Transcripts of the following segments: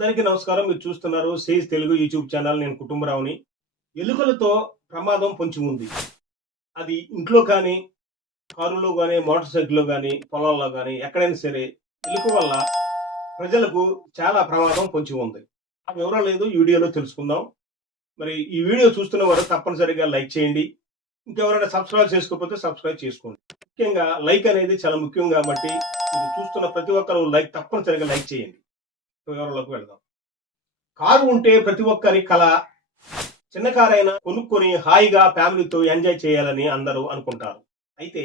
అందరికీ నమస్కారం. మీరు చూస్తున్నారు సేజ్ తెలుగు యూట్యూబ్ ఛానల్ నేను కుటుంబరావుని. ఎలుకలతో ప్రమాదం పొంచి ఉంది. అది ఇంట్లో కానీ కారులో కానీ మోటార్ సైకిల్లో కానీ పొలాల్లో కానీ ఎక్కడైనా సరే ఎలుక వల్ల ప్రజలకు చాలా ప్రమాదం పొంచి ఉంది. ఆ వివరం లేదు వీడియోలో తెలుసుకుందాం. మరి ఈ వీడియో చూస్తున్న వారు తప్పనిసరిగా లైక్ చేయండి. ఇంకెవరైనా సబ్స్క్రైబ్ చేసుకోకపోతే సబ్స్క్రైబ్ చేసుకోండి. ముఖ్యంగా లైక్ అనేది చాలా ముఖ్యం కాబట్టి మీరు చూస్తున్న ప్రతి ఒక్కరు లైక్ తప్పనిసరిగా లైక్ చేయండి. వివరాలకు వెళ్దాం. కారు ఉంటే ప్రతి ఒక్కరి కళ చిన్న కారు అయినా కొనుక్కొని హాయిగా ఫ్యామిలీతో ఎంజాయ్ చేయాలని అందరూ అనుకుంటారు. అయితే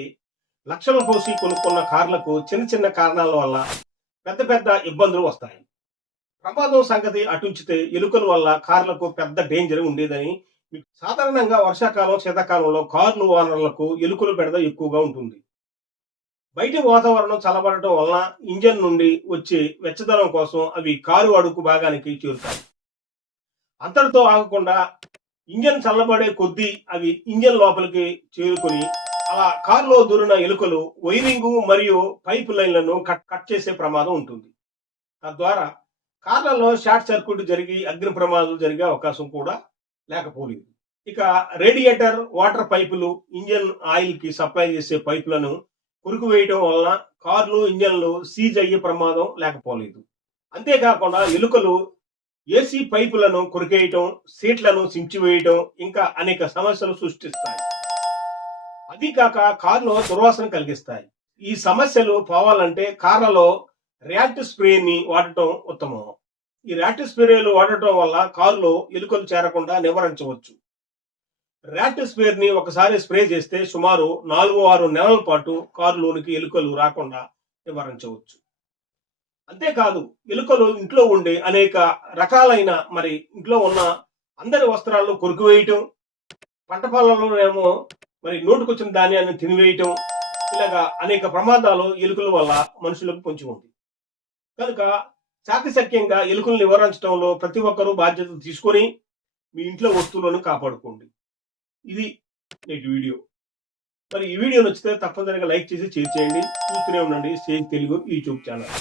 లక్షలు పోసి కొనుక్కున్న కార్లకు చిన్న చిన్న కారణాల వల్ల పెద్ద పెద్ద ఇబ్బందులు వస్తాయి. ప్రమాదం సంగతి అటుంచితే ఎలుకల వల్ల కార్లకు పెద్ద డేంజర్ ఉండేదని సాధారణంగా వర్షాకాలం శీతాకాలంలో కార్లు ఓనర్లకు ఎలుకల బెడద ఎక్కువగా ఉంటుంది. బయట వాతావరణం చల్లబడటం వలన ఇంజన్ నుండి వచ్చే వెచ్చదనం కోసం అవి కారు అడుగు భాగానికి చేరుతాయి. అంతటితో ఆగకుండా ఇంజన్ చల్లబడే కొద్దీ అవి ఇంజన్ లోపలికి చేరుకొని అలా కారులో దూరిన ఎలుకలు వైరింగ్ మరియు పైప్ లైన్లను కట్ కట్ చేసే ప్రమాదం ఉంటుంది. తద్వారా కార్లలో షార్ట్ సర్క్యూట్ జరిగి అగ్ని ప్రమాదాలు జరిగే అవకాశం కూడా లేకపోలేదు. ఇక రేడియేటర్ వాటర్ పైపులు ఇంజన్ ఆయిల్కి సప్లై చేసే పైపులను కురుకు వేయటం వలన కార్లు ఇంజన్లు సీజ్ అయ్యే ప్రమాదం లేకపోలేదు. అంతేకాకుండా ఎలుకలు ఏసీ పైపులను కొరికేయటం సీట్లను సించివేయటం ఇంకా అనేక సమస్యలు సృష్టిస్తాయి. అది కాక కారులో దుర్వాసన కలిగిస్తాయి. ఈ సమస్యలు పోవాలంటే కార్లలో ర్యాట్ స్ప్రేని వాడటం ఉత్తమం. ఈ ర్యాట్ స్ప్రేలు వాడటం వల్ల కారులో ఎలుకలు చేరకుండా నివారించవచ్చు. ర్యాట్ స్ప్రేర్ని ఒకసారి స్ప్రే చేస్తే సుమారు నాలుగు ఆరు నెలల పాటు కారులోనికి ఎలుకలు రాకుండా నివారించవచ్చు. అంతేకాదు ఎలుకలు ఇంట్లో ఉండే అనేక రకాలైన మరి ఇంట్లో ఉన్న అందరి వస్త్రాలను కొరికివేయటం పంట పొలంలోనేమో మరి నోటుకొచ్చిన ధాన్యాన్ని తినివేయటం ఇలాగా అనేక ప్రమాదాలు ఎలుకల వల్ల మనుషులకు పొంచి ఉంది కనుక చాకచక్యంగా ఎలుకలు నివారించడంలో ప్రతి ఒక్కరూ బాధ్యత తీసుకొని మీ ఇంట్లో వస్తువులను కాపాడుకోండి. ఇది నేటి వీడియో. మరి ఈ వీడియో నచ్చితే తప్పనిసరిగా లైక్ చేసి షేర్ చేయండి. చూస్తూనే ఉండండి. Sage Telugu YouTube channel.